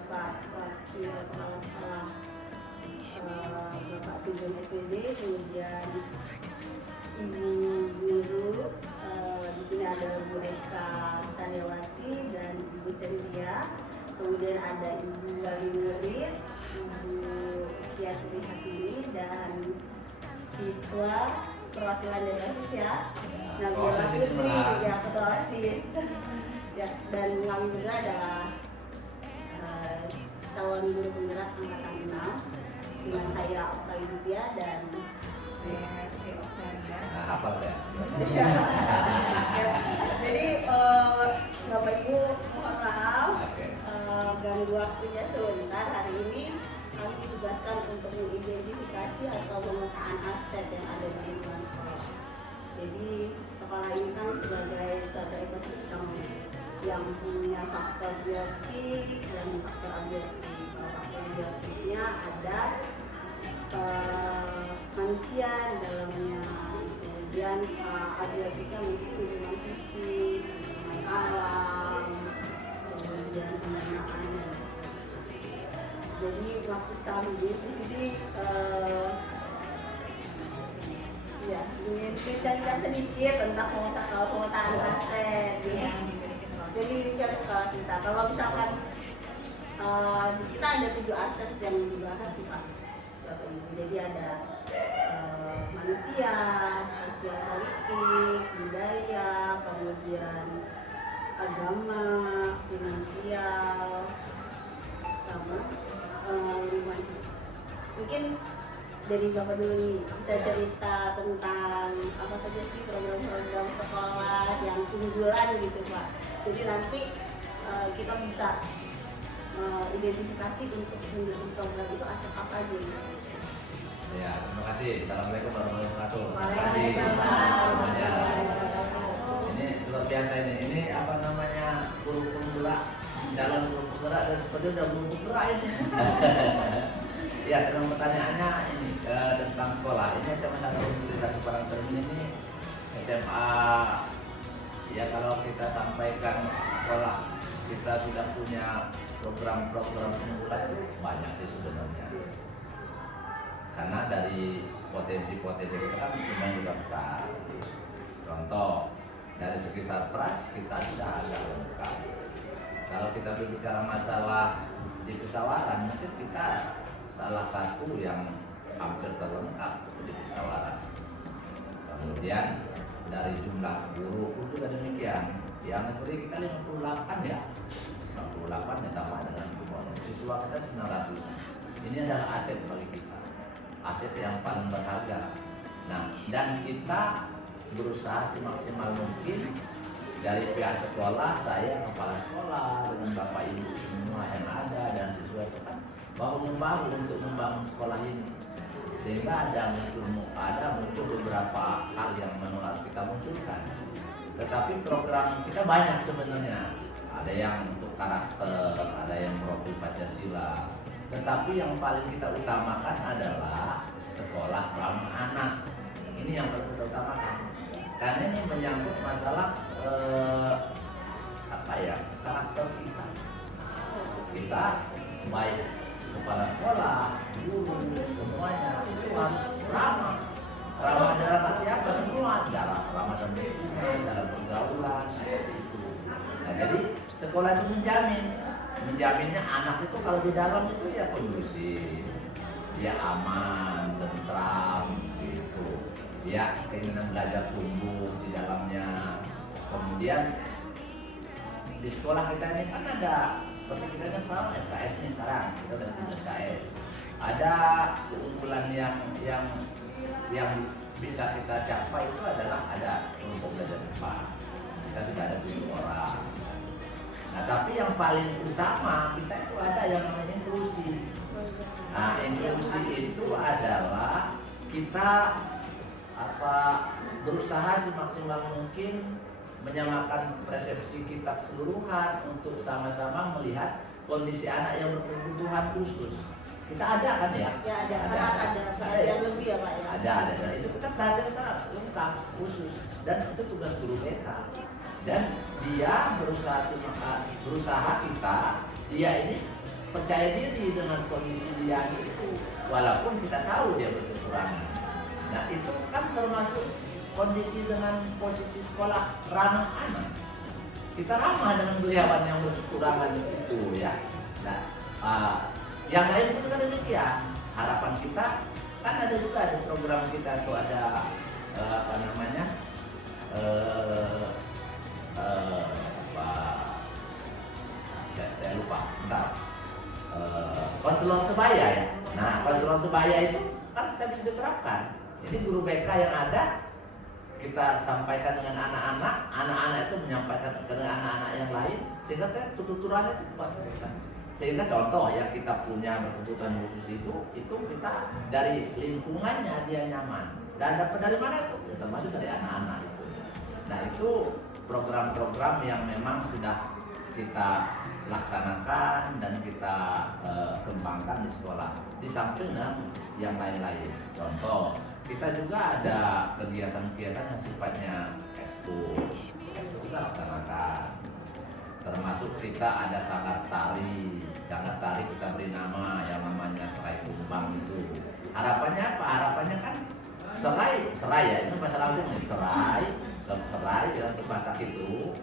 Bapak Wakil Kepala Sekolah Bapak Sugeng SPD, kemudian Ibu Guru, di sini ada Bu Eka Saryawati dan Ibu Cynthia, kemudian ada Ibu Wali Murid, Ibu Kiatri Hatimi, dan siswa perwakilan dari OSIS ya, Nabila Putri, ya ketua OSIS, ya, dan kami berdua adalah calon guru penggerak angkatan 6 dengan saya Okta Widya dan hafal ya. Jadi Bapak Ibu mohon maaf ganggu waktunya sebentar. Hari ini kami ditugaskan untuk mengidentifikasi atau memetaan aset yang ada di lingkungan sekolah. Jadi sekolah ini kan sebagai suatu ekosistem yang punya faktor biotik dan faktor abiotik. Faktor biotiknya ada manusia di dalamnya, kemudian abiotiknya mungkin lingkungan fisik, lingkungan alam, kemudian pendanaan. Jadi maksud kami di sini ya ingin ceritakan sedikit tentang pemetaan aset. Jadi dimiliki oleh sekolah kita. Kalau misalkan kita ada 7 aset yang dibahas sih Pak. Jadi ada manusia, sosial politik, budaya, kemudian agama, finansial, sama lingkungan. Mungkin dari Bapak dulu nih bisa cerita tentang apa saja sih program-program sekolah yang unggulan gitu Pak. Jadi nanti kita bisa identifikasi untuk mendukung program itu apa aja gitu. Ya, terima kasih. Assalamualaikum warahmatullahi wabarakatuh. Waalaikumsalam. Ini luar biasa ini. Ini apa namanya, guru penggerak, calon guru penggerak, dan seperti udah guru penggerak ini. Ya, tentang pertanyaannya ini tentang sekolah. Ini saya menanggapi tulisan kepada termin ini SMA. Ya, kalau kita sampaikan sekolah, kita sudah punya program-program unggulan banyak sih sebenarnya. Karena dari potensi-potensi kita kan lumayan juga besar. Contoh, dari segi sarpras kita sudah agak lengkap. Kalau kita berbicara masalah di pesawaran, mungkin kita salah satu yang hampir terlengkap di pesawaran. Kemudian dari jumlah guru pun juga demikian. Yang negeri kita 58 ya. 58 ya, tambah dengan siswa kita 900. Ini adalah aset bagi kita, aset yang paling berharga. Nah, dan kita berusaha semaksimal mungkin dari pihak sekolah, saya kepala sekolah dengan bapak ibu semua yang ada dan siswa itu kan bahu-membahu untuk membangun sekolah ini, sehingga ada muncul beberapa hal yang memang harus kita munculkan. Tetapi program kita banyak sebenarnya. Ada yang untuk karakter, ada yang profil Pancasila. Tetapi yang paling kita utamakan adalah sekolah ramah anak. Ini yang paling kita utamakan. Karena ini menyangkut masalah karakter kita. Kita baik kepala sekolah, guru, semuanya itu harus ramah. Ramah dalam arti apa? Semua ramah dalam lingkungan, dalam pergaulan, seperti itu. Nah, jadi sekolah itu menjaminnya anak itu kalau di dalam itu ya kondusif, dia aman, tentram, gitu. Ya keinginan belajar tumbuh di dalamnya. Kemudian di sekolah kita ini kan ada, seperti kita kan sekarang SKS nih, sekarang kita udah SKS. Ada keunggulan yang bisa kita capai itu adalah ada kelompok belajar cepat. Kita sudah ada 7 orang. Nah, tapi yang paling utama kita itu ada yang namanya inklusi. Nah, inklusi itu adalah kita berusaha semaksimal mungkin menyamakan persepsi kita keseluruhan untuk sama-sama melihat kondisi anak yang berkebutuhan khusus. Kita ada kan ya? Ya ada yang lebih ya Pak ya? Ada. Dan itu kita belajar lengkap khusus, dan itu tugas guru kita. Dan dia berusaha kita, dia ini percaya diri dengan kondisi dia itu, walaupun kita tahu dia berkekurangan. Nah itu kan termasuk kondisi dengan posisi sekolah ramah anak. Kita ramah dengan karyawan yang berkekurangan itu ya. Nah yang lain itu kan demikian. Harapan kita kan ada juga di program kita tuh ada apa namanya saya lupa, bentar. Konselor sebaya ya. Nah, konselor sebaya itu kan kita bisa diterapkan. Jadi guru BK yang ada kita sampaikan dengan anak-anak, anak-anak itu menyampaikan dengan anak-anak yang lain, sehingga tuturannya itu kuat. Sehingga contoh yang kita punya berkebutuhan khusus itu kita dari lingkungannya dia nyaman. Dan dapat dari mana itu? Ya, termasuk dari anak-anak itu. Nah itu program-program yang memang sudah kita laksanakan dan kita kembangkan di sekolah. Di samping yang lain-lain. Contoh, kita juga ada kegiatan-kegiatan yang sifatnya ekskul kita laksanakan. Termasuk kita ada sanggar tari kita beri nama yang namanya serai kumbang itu. Harapannya apa? Harapannya kan serai ya, itu bahasa langsung nih, serai ya, untuk masak itu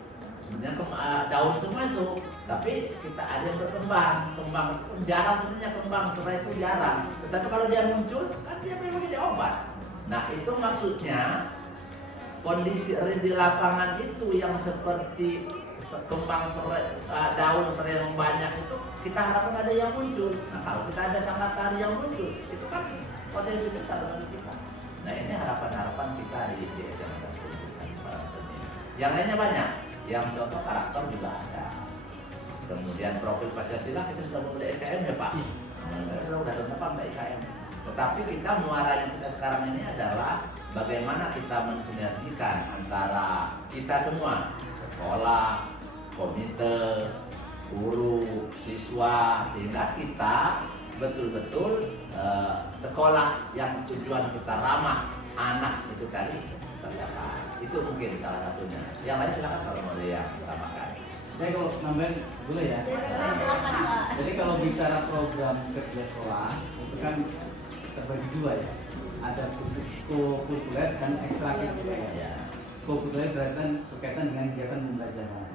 sebenarnya daun semua itu, tapi kita ada yang berkembang, kembang jarang sebenarnya, kembang serai itu jarang, tetapi kalau dia muncul kan dia memang jadi obat. Nah itu maksudnya kondisi di lapangan itu yang seperti kembang serai, daun serai yang banyak itu kita harapkan ada yang muncul. Nah kalau kita ada sanggar tari yang muncul itu kan potensi besar bagi kita. Nah ini harapan-harapan kita di SMA 1. Yang lainnya banyak, yang contoh karakter juga ada. Kemudian profil Pancasila kita sudah mulai IKM ya Pak. Sudah tetap nggak IKM. Tetapi kita muaranya kita sekarang ini adalah bagaimana kita mensinergikan antara kita semua, sekolah, komite, guru, siswa, sehingga kita betul-betul sekolah yang tujuan kita ramah anak itu tadi tercapai. Itu mungkin salah satunya. Yang lain silakan kalau mau yang tambahkan. Saya kalau nambahin boleh ya. Jadi kalau bicara program kerja sekolah itu kan terbagi dua ya. Ada co-kurikuler dan ekstrakurikuler. Ya. Co-kurikuler berkaitan dengan kegiatan pembelajaran.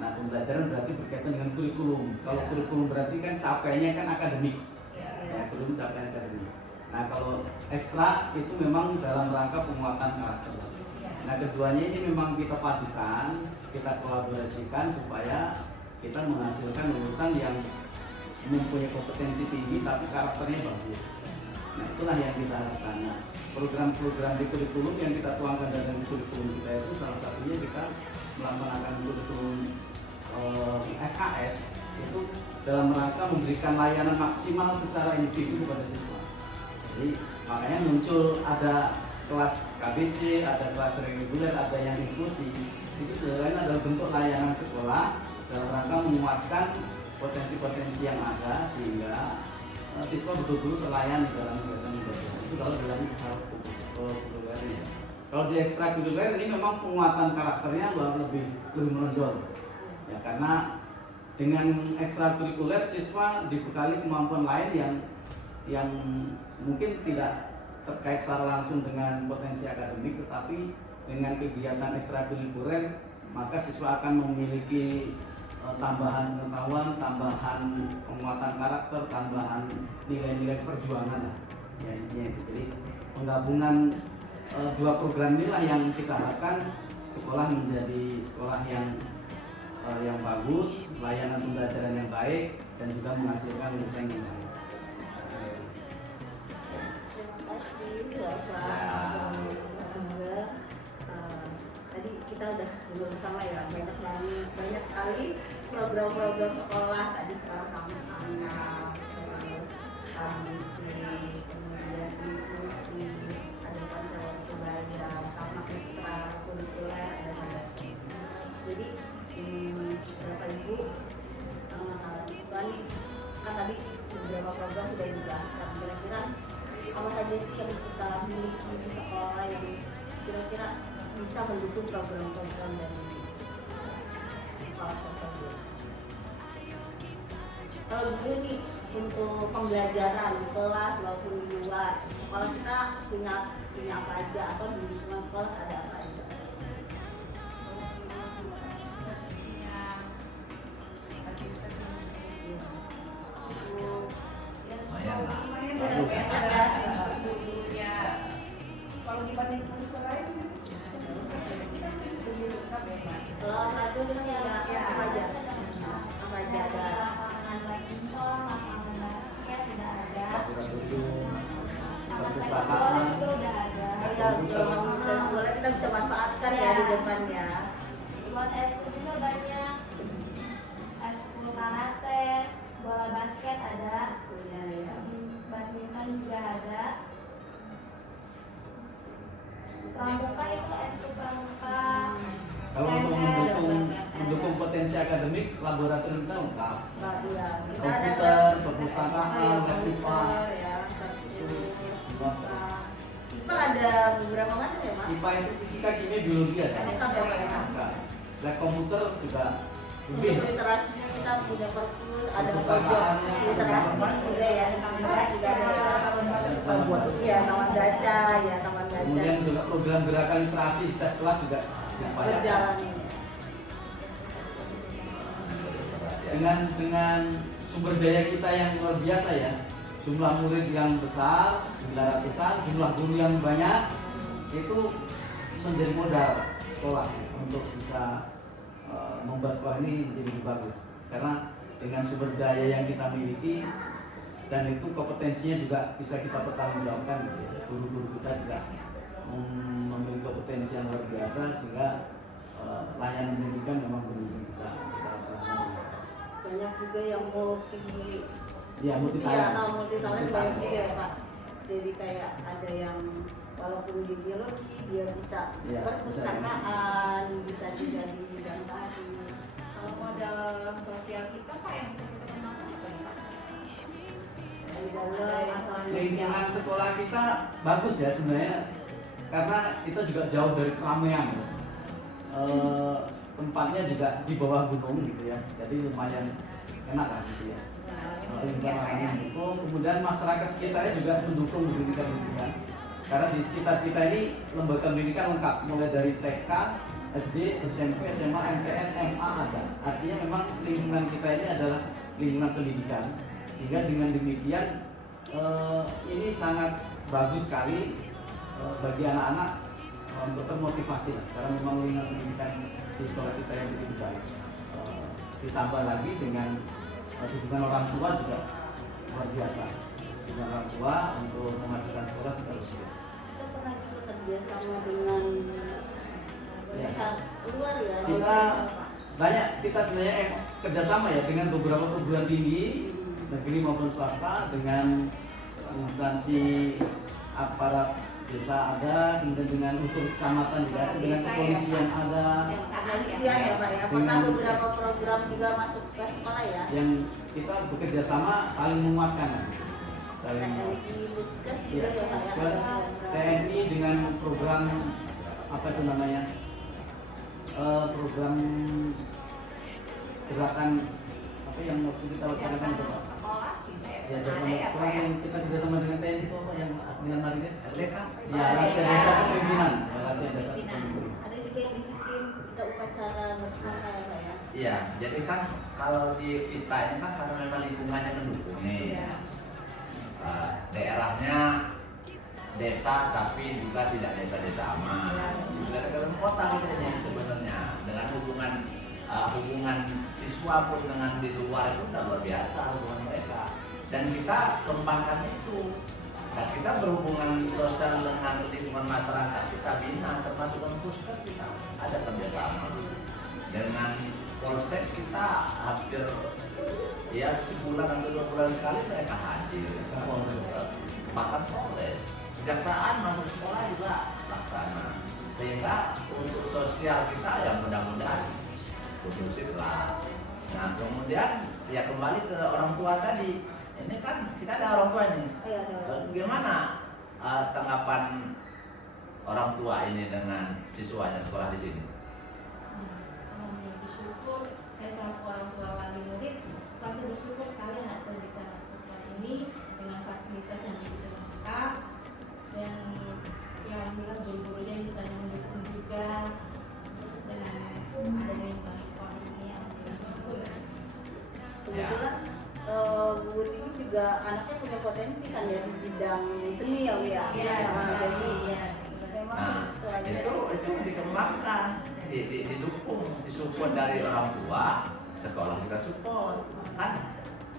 Nah, pembelajaran berarti berkaitan dengan kurikulum. Kalau kurikulum berarti kan capaiannya kan akademik. Ya, kurikulum capaian akademik. Nah, kalau ekstra itu memang dalam rangka penguatan karakter. Nah, keduanya ini memang kita padukan, kita kolaborasikan supaya kita menghasilkan lulusan yang mempunyai kompetensi tinggi tapi karakternya bagus. Nah, itulah yang kita harapkan. Nah, program-program di kurikulum yang kita tuangkan dalam kurikulum kita itu salah satunya kita melaksanakan kurikulum SKS itu dalam rangka memberikan layanan maksimal secara individu kepada siswa. Jadi makanya muncul ada kelas KBC, ada kelas reguler, ada yang inklusi. Itu sebenarnya adalah bentuk layanan sekolah dalam rangka menguatkan potensi-potensi yang ada sehingga siswa betul-betul terlayani dalam kegiatan belajar. Itu kalau dalam hal kurikuler ini. Kalau di ekstrakurikuler ini memang penguatan karakternya lebih menonjol. Ya, karena dengan ekstrakurikuler siswa dibekali kemampuan lain yang mungkin tidak terkait secara langsung dengan potensi akademik, tetapi dengan kegiatan ekstrakurikuler maka siswa akan memiliki tambahan pengetahuan, tambahan penguatan karakter, tambahan nilai-nilai perjuangan lah. Ya intinya itu. Jadi penggabungan dua program inilah yang kita harapkan sekolah menjadi sekolah yang bagus, layanan pembelajaran yang baik, dan juga menghasilkan lulusan yang baik. Terima kasih Bapak. Tadi kita udah ngobrol sama ya, banyak sekali program-program sekolah tadi sekarang anak-anak, terus KBC, kemudian inklusi, ada konselor sebaya, sama ekstra kurikuler, ada juga. Jadi Bapak Ibu siswa nih kan tadi beberapa program sudah dibahas. Kira-kira apa saja sih yang kita miliki di sekolah yang kira-kira bisa mendukung program-program dari sekolah tersebut? Kalau dulu nih untuk pembelajaran di kelas maupun di luar, kalau kita punya apa aja atau di lingkungan sekolah ada apa aja? Lumayan lah. Kalau dibanding sekolah lain, Kalau satu kita ada apa aja? Apa aja ada? Perpustakaan, Boleh kita bisa manfaatkan ya di depannya. Buat eskul juga banyak, eskul karate, bola basket ada, Ya, ya. badminton juga ada. Pramuka itu eskul pramuka. kalau untuk mendukung potensi akademik, laboratorium kita lengkap. Mbak, iya. Kita ada Komputer, perpustakaan, komputer, IPA. ya, Semua. IPA ada beberapa macam ya, Mas? IPA itu fisika, kimia, biologi ada. Lengkap ya, Pak ya? Lengkap. Lab komputer juga Untuk lebih. literasinya kita punya perpus, ada pojok Perpustakaannya, literasi juga ya, juga ada ya taman baca, ya taman baca Kemudian juga program gerakan literasi setiap kelas juga diupayakan. berjalan ini. Dengan sumber daya kita yang luar biasa ya, jumlah murid yang besar 900-an, jumlah guru yang banyak, itu menjadi modal sekolah untuk bisa membuat sekolah ini menjadi lebih bagus. Karena dengan sumber daya yang kita miliki dan itu kompetensinya juga bisa kita pertanggungjawabkan gitu ya. Guru-guru kita juga memiliki kompetensi yang luar biasa sehingga layanan pendidikan memang benar-benar bisa kita laksanakan. Banyak juga yang multi talent. multi talent banyak juga ya, Pak. Jadi kayak ada yang walaupun di biologi dia bisa Iya, perpustakaan, bisa juga di bidang tadi. kalau modal sosial kita Pak yang bisa kita kembangkan apa ya Pak? Di dalam atau di Lingkungan sekolah kita bagus ya sebenarnya karena kita juga jauh dari keramaian. Tempatnya juga di bawah gunung gitu ya, jadi lumayan enak lah gitu ya. Lingkungan yang mendukung, kemudian masyarakat sekitarnya juga mendukung pendidikan. Karena di sekitar kita ini lembaga pendidikan lengkap, mulai dari TK, SD, SMP, SMA, MTS, MA ada. Artinya memang lingkungan kita ini adalah lingkungan pendidikan. Sehingga dengan demikian ini sangat bagus sekali bagi anak-anak untuk termotivasi lah. Karena memang lingkungan pendidikan di sekolah kita yang begitu baik. Ditambah lagi dengan dukungan orang tua juga luar biasa. Dukungan orang tua untuk memajukan sekolah juga luar biasa. Kita pernah juga kerjasama dengan pihak luar ya. Kita banyak kita sebenarnya kerjasama ya dengan beberapa perguruan tinggi negeri maupun swasta, dengan instansi aparat desa ada, kemudian dengan unsur kecamatan juga ada, dengan kepolisian ada, Kepolisian ya, Pak ya. Pernah beberapa program juga masuk ke sekolah ya. yang kita bekerja sama saling menguatkan. Saling TNI, Puskes ya, juga ya, Pak ya. Puskes, TNI dengan program apa itu namanya? Program gerakan apa yang waktu kita laksanakan itu Pak? Sekolah gitu ya. Ya, Ada zaman ya Pak sekolah ya. yang kita kerjasama dengan TNI itu apa yang dengan Marinir? LDK. Ya, latihan dasar kepemimpinan. Ya, latihan dasar kepemimpinan. Ada juga yang disiplin kita upacara bersama ya, Pak ya. Iya, jadi kan kalau di kita ini kan karena memang lingkungannya mendukung nih. Iya. Daerahnya desa tapi juga tidak desa-desa aman. Juga dalam kota kita ini sebenarnya dengan hubungan siswa pun dengan di luar itu udah luar biasa hubungan mereka. Dan kita kembangkan itu. Dan kita berhubungan sosial dengan lingkungan masyarakat, kita bina, termasuk dengan puskes kita ada kerjasama. Dengan polsek kita hampir ya sebulan atau 2 bulan sekali mereka hadir. Bahkan Polres, kejaksaan masuk sekolah juga laksana. Sehingga untuk sosial kita ya mudah-mudahan kondusif lah. Nah kemudian ya kembali ke orang tua tadi. Ini kan kita ada orang tua ini. Iya, ada. Bagaimana tanggapan orang tua ini dengan siswanya sekolah di sini? Bersyukur saya selaku orang tua wali murid pasti bersyukur sekali anak saya bisa masuk ke sekolah ini dengan fasilitas yang begitu lengkap, dan ya alhamdulillah guru-gurunya misalnya mendukung juga dengan adanya lingkungan sekolah ini, alhamdulillah syukur. Kebetulan Bu ini juga anaknya punya potensi kan ya di bidang seni ya Bu ya. Iya, Jadi iya. memang Nah, selain itu dikembangkan, didukung, disupport dari orang tua, sekolah juga support, kan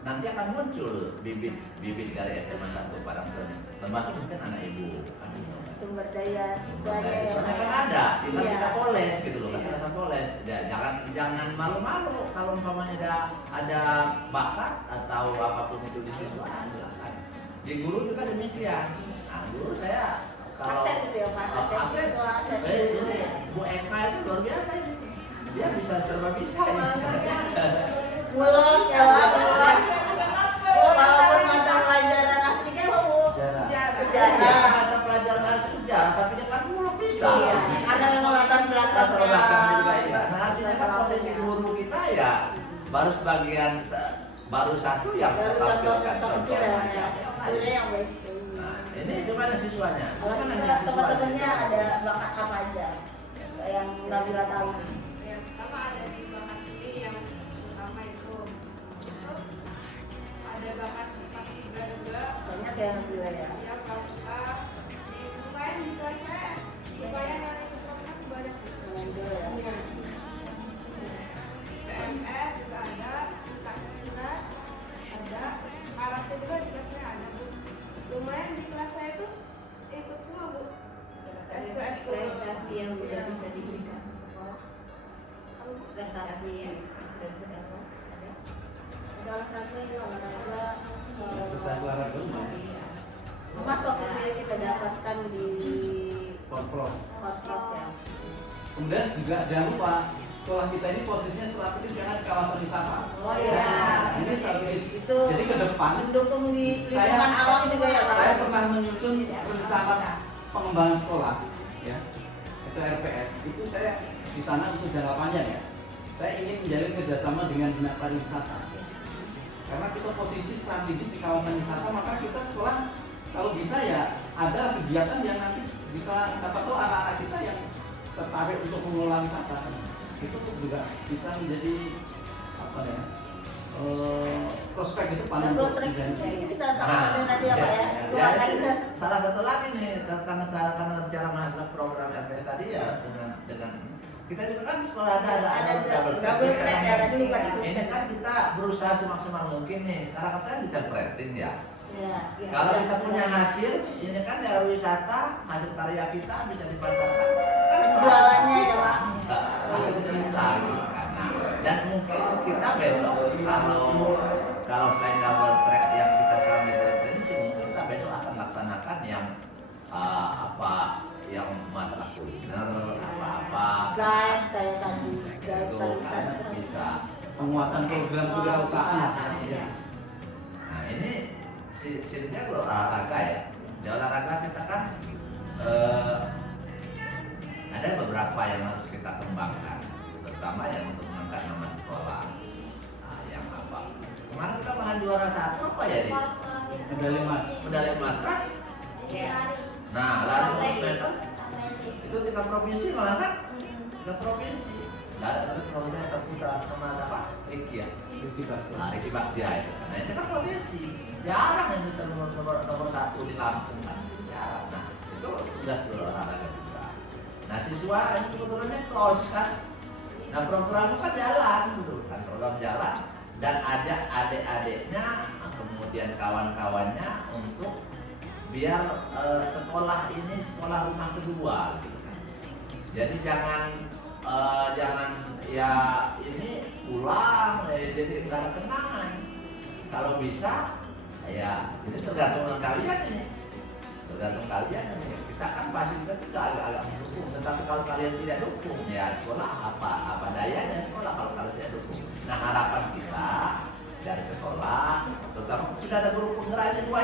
nanti akan muncul bibit dari SMA 1 Parangtritis, termasuk mungkin anak ibu, kan gitu. sumber daya siswanya Dari ya. siswanya kan ada, tinggal Iya. kita poles gitu loh, Iya. kita poles. Jangan malu-malu kalau umpamanya ada bakat atau apapun itu di siswa, silakan. Di guru juga demikian. Nah, guru saya kalau Aset gitu ya Pak, aset sekolah aset. ini Bu Eka itu luar biasa ini. Dia bisa serba bisa ini. Mulung ya Pak, mulung. Walaupun mata pelajaran aslinya Bu Sejarah. Dia sejarah. ada pelajaran sejarah, tapi dia kan mulung bisa. Iya, karena memang latar Latar belakangnya juga belakangnya. bisa. Nah, artinya kan potensi guru kita ya baru sebagian baru satu yang Baru tampilkan contoh kecil ya, contohnya. sebenarnya yang baik. Nah, ini gimana siswanya? Kalau Gimana siswa nih siswanya? teman-temannya ada bakat apa aja yang Nabila tahu? Yang pertama ada di bakat seni yang utama itu ada bakat paskibra juga. Banyak ya Nabila ya. Ya kalau kita lumayan di kelas saya lumayan yang ikut program banyak. Nabila ya. Iya. PMR juga ada, Pancasila ada, karate juga di kelas saya ada Bu. Lumayan di kelas saya itu ikut semua Bu. Prestasi yang sudah bisa diberikan ke sekolah. Prestasi ya. Dan segala ada. Olahraga ya, olahraga. Besar olahraga lumayan. Emas waktu itu kita dapatkan di Kontrol. hot ya. Kemudian juga jangan lupa sekolah kita ini posisinya strategis karena di kawasan wisata. Oh iya. Ini strategis. Itu Jadi ke depan mendukung di Saya- lingkungan alam juga ya Pak. saya pernah menyusun rencana pengembangan sekolah, ya, itu RPS. Itu saya di sana untuk jangka panjang ya. Saya ingin menjalin kerjasama dengan dinas pariwisata. Karena kita posisi strategis di kawasan wisata, maka kita sekolah kalau bisa ya ada kegiatan yang nanti bisa siapa tahu anak-anak kita yang tertarik untuk mengelola wisata. Itu tuh juga bisa menjadi apa ya? Prospek itu Dan untuk trik menjadi ini bisa sama dengan nanti ya Pak ya. Ya, Keluarga ini kita. salah satu lagi nih karena bicara masalah program RPS tadi ya dengan kita juga kan sekolah ada double track ya, tadi lupa disebut. ini kan kita berusaha semaksimal mungkin nih. Sekarang kita diterpretin ya. Iya. Kalau kita punya hasil, ini kan daerah wisata, hasil karya kita bisa dipasarkan. Kan Jualannya ya Pak. hasil kita gitu kan. Nah, dan mungkin kita besok kalau selain double track yang kita sekarang diterapkan ini, mungkin kita besok akan laksanakan yang apa yang masalah kuliner apa-apa Guide kayak tadi, guide itu kan pariwisata. bisa. penguatan program kewirausahaan. Iya. Nah ini sininya kalau olahraga ya, di olahraga kita kan ada beberapa yang harus kita kembangkan, terutama yang untuk mengangkat nama sekolah. Nah, yang apa? Kemarin kita malah juara satu apa ya di Medali emas. medali emas kan? Nah lari 100 meter itu tingkat provinsi malah kan? Tingkat provinsi. Lari provinsi terputra sama siapa? Ricky ya. Ricky Bakso. Nah, Ricky Bagja itu kan. Nah, itu kan potensi. Jarang yang kita nomor satu di Lampung kan. Jarang. Nah, itu udah seluruh olahraga juga. Nah, siswa ini kebetulannya tos kan. Nah, programnya kan jalan gitu kan. Program jalan dan ajak adik-adiknya, kemudian kawan-kawannya untuk biar sekolah ini sekolah rumah kedua gitu kan. Jadi jangan ya ini pulang jadi nggak ada kenangan. Kalau bisa ya ini tergantung dengan kalian ini, tergantung kalian ini. Kita kan pasti kita juga agak-agak mendukung, tetapi kalau kalian tidak dukung ya sekolah apa dayanya sekolah kalau kalian tidak dukung. Nah harapan kita dari sekolah, terutama sudah ada guru penggerak ini dua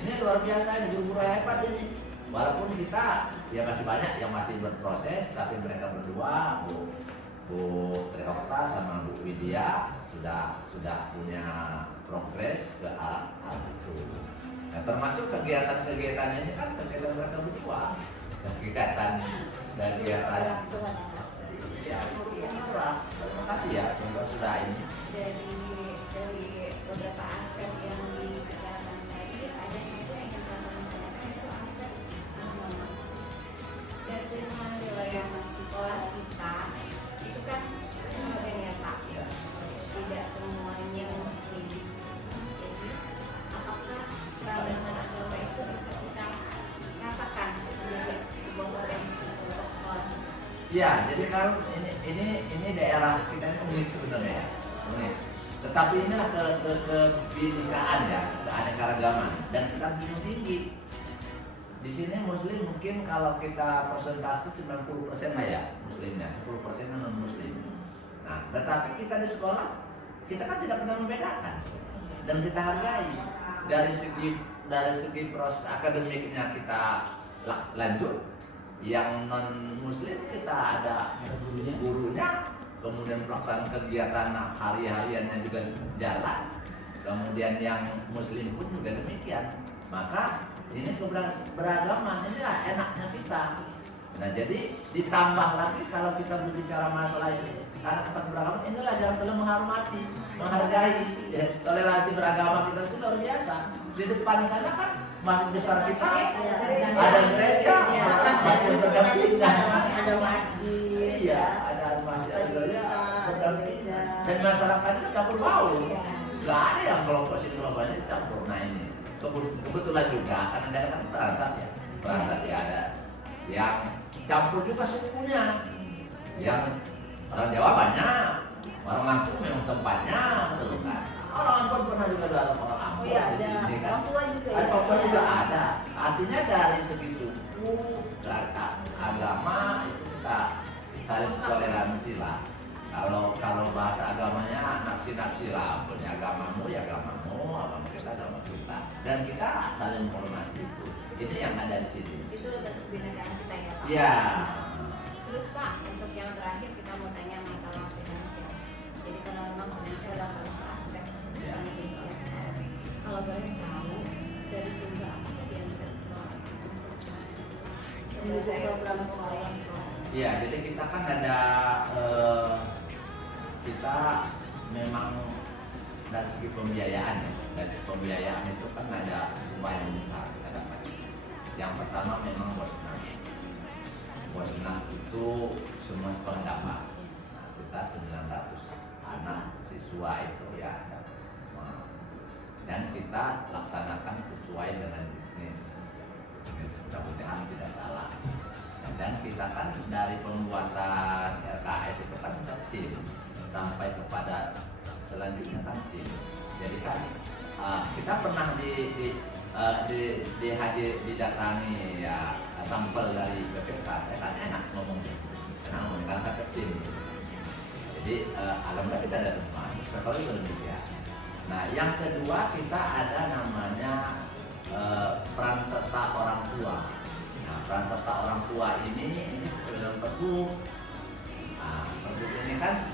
ini luar biasa, ini guru-guru hebat ini. Walaupun kita ya masih banyak yang masih berproses, tapi mereka berdua Bu Triokta sama Bu Widya sudah punya progres ke arah itu. Nah, termasuk kegiatan-kegiatan ini kan kegiatan mereka berdua, kegiatan ya, murah. Terima kasih ya, contoh sudah ini. Dari beberapa aspek yang dibicarakan tadi, ada satu yang kita tanyakan itu aspek dari wilayah sekolah kita itu kan homogen ya Pak, tidak semuanya muslim. Jadi apakah keragaman agama itu bisa kita katakan menjadi sebuah potensi untuk sekolah? Ya, jadi kalau ini daerah kita ini unik sebenarnya ya, unik. Tetapi ini kebinekaan ya, keanekaragaman dan kita bingung tinggi. Di sini Muslim mungkin kalau kita persentase 90% lah ya Muslimnya, 10% non Muslim. Nah, tetapi kita di sekolah kita kan tidak pernah membedakan dan kita hargai dari segi proses akademiknya kita lanjut. Yang non Muslim kita ada gurunya, kemudian pelaksanaan kegiatan hari-hariannya juga jalan, kemudian yang Muslim pun juga demikian. Maka ini keberagaman, inilah enaknya kita. Nah, jadi ditambah lagi kalau kita berbicara masalah ini, karena kita beragama, inilah yang selalu menghormati, menghargai ya, toleransi beragama kita itu luar biasa. Di depan sana kan masjid besar kita ada gereja, ada masjid, iya, ada masjid, ada gereja, berdampingan. Dan masyarakatnya campur baur, nggak ada yang kelompok sini kelompok ini campur. Nah ini kebetulan juga karena daerah kan Transat ya ada yang campur juga sukunya, yang orang Jawa banyak, orang Lampung memang tempatnya, betul kan? Orang Ambon pernah juga ada orang Ambon di sini kan? Papua juga ada. Artinya dari segi suku, agama itu kita saling toleransi lah. Kalau bahasa agamanya nafsi lah, punya agamamu ya agamamu, agama kita agama kita, dan kita saling menghormati itu. Ini yang ada di sini. Itu bentuk kebinekaan kita ya Pak. Iya. Terus Pak, untuk yang terakhir kita mau tanya masalah finansial. Jadi karena memang finansial adalah salah satu aspek Ya. yang penting. Kalau boleh tahu dari sumber apa sih yang bisa dikelola untuk program sekolah? Iya, jadi kita kan ada kita memang dari segi pembiayaan, itu kan ada dua yang besar kita dapat. Yang pertama memang Bosnas. Bosnas itu semua sekolah dapat. Nah, kita 900 anak siswa itu ya dapat semua. Dan kita laksanakan sesuai dengan bisnis mudah-mudahan tidak salah. Dan kita kan dari pembuatan RKS itu kan kita tim sampai kepada selanjutnya kan tim. Jadi kan kita pernah didatangi ya sampel dari BPK. Saya kan enak ngomong karena kita tim. Jadi alhamdulillah kita ada rumah. Kalau itu demikian. Nah, yang kedua kita ada namanya peran serta orang tua. Nah, peran serta orang tua ini sesuai dengan Pergub. Nah, Pergub ini kan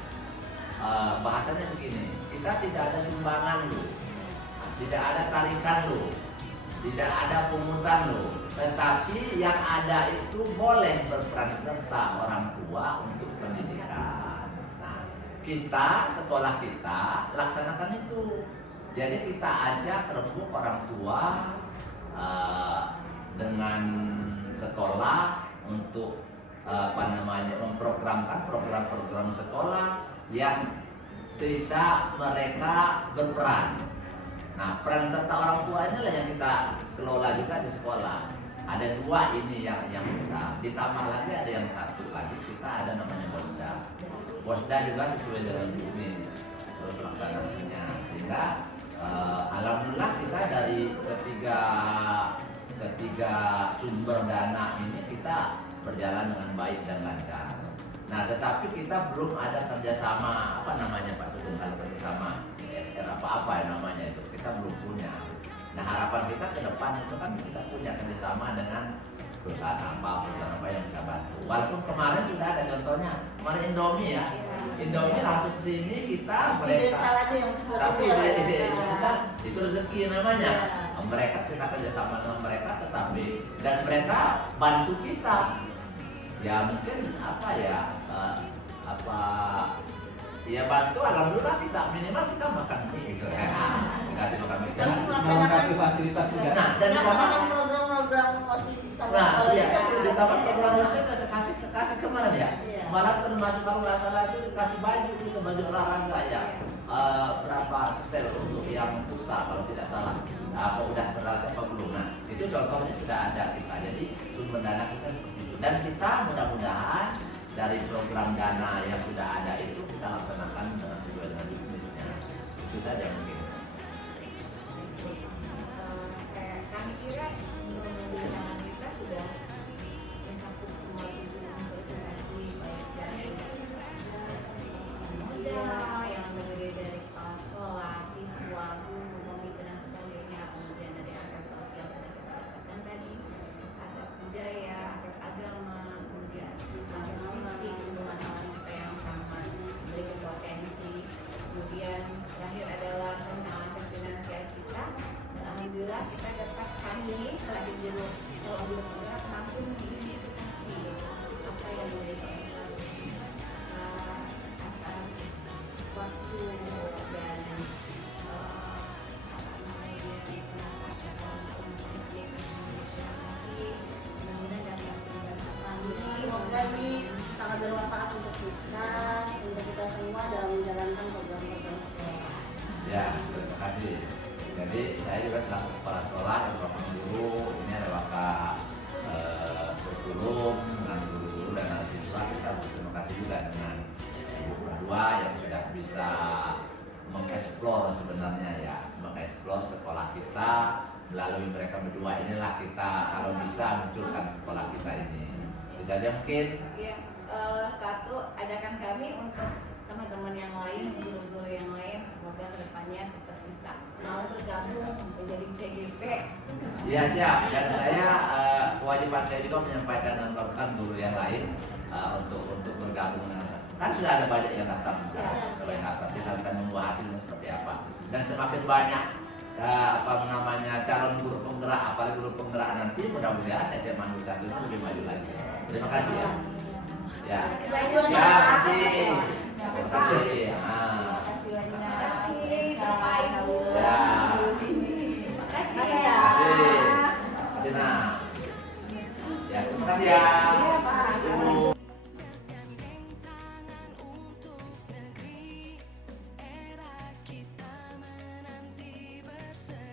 bahasanya begini, kita tidak ada sumbangan loh, tidak ada tarikan loh, tidak ada pungutan loh, tetapi yang ada itu boleh berperan serta orang tua untuk pendidikan. Nah, kita, sekolah kita laksanakan itu. Jadi kita ajak rembuk orang tua dengan sekolah untuk memprogramkan program-program sekolah yang bisa mereka berperan. Nah, peran serta orang tua inilah yang kita kelola juga di sekolah. Ada dua ini yang besar. Ditambah lagi ada yang satu lagi, kita ada namanya Bosda. Bosda juga sesuai dengan bisnis pelaksanaannya. Sehingga alhamdulillah kita dari ketiga sumber dana ini kita berjalan dengan baik dan lancar. Nah, tetapi kita belum ada kerjasama apa namanya Pak Sugeng, kalau kerjasama SR apa ya namanya itu kita belum punya. Nah, harapan kita ke depan itu kan kita punya kerjasama dengan perusahaan apa yang bisa bantu. Walaupun kemarin sudah ada contohnya, kemarin Indomie ya. Indomie langsung sini kita mereka. Tapi kita itu rezeki namanya. Mereka kita kerjasama dengan mereka, tetapi dan mereka bantu kita. Ya mungkin apa ya ya bantu alhamdulillah kita minimal kita makan mie gitu ya. Kasih makan mie. Dan melengkapi fasilitas juga. Nah, dan Karena program-program posisi sama nah, sekolah iya, kita di taman programnya kasih kemarin ya. Iya. Malah termasuk kalau nggak salah itu dikasih baju itu baju olahraga ya. Berapa setel untuk yang futsal kalau tidak salah. Apa udah terasa apa belum? Nah, itu contohnya sudah ada kita. Jadi sumber dana kita seperti itu. Dan kita mudah-mudahan dari program dana yang sudah ada itu kita laksanakan sesuai dengan bisnisnya. Itu saja mungkin. Kami kira pembicaraan kita sudah mencakup semua tujuan berkoordinasi baik dari muda yang terdiri dari kepala sekolah, siswa, guru, komite dan sebagainya, kemudian dari aset sosial sudah kita dapatkan tadi, aset budaya, aset agama, kemudian aset fisik, hubungan alam kita yang sama memiliki potensi, kemudian terakhir adalah tentang aset finansial kita. Alhamdulillah kita dapat kami setelah dulu penggerak mampu mengidentifikasi apa yang menjadi atas waktu dan Semoga ini sangat bermanfaat untuk kita semua dalam menjalankan program-program sekolah. Ya, terima kasih. Jadi saya juga selaku kepala sekolah dan bapak guru ini adalah kurikulum dengan guru-guru dan anak siswa kita berterima kasih juga dengan ibu berdua yang sudah bisa mengeksplor sebenarnya ya mengeksplor sekolah kita melalui mereka berdua inilah kita kalau bisa munculkan sekolah kita ini. Itu saja mungkin. Ya, satu adakan kami untuk teman-teman yang lain, guru-guru yang lain, semoga kedepannya tetap bisa mau bergabung menjadi CGP. Iya siap. Dan saya kewajiban saya juga menyampaikan dan guru yang lain untuk bergabung dengan kan sudah ada banyak yang daftar sekarang, ada banyak daftar. Kita akan menunggu hasilnya seperti apa. Dan semakin banyak calon guru penggerak, apalagi guru penggerak nanti mudah-mudahan SMA Nusantara itu lebih maju lagi. Terima kasih ya. Ya, ya kasih. Terima kasih. Terima kasih Bapak Ibu. Ya. Terima kasih Terima ya. kasih. Cina. Ya, terima kasih ya. Iya, Pak. Ibu. Era kita menanti bersama.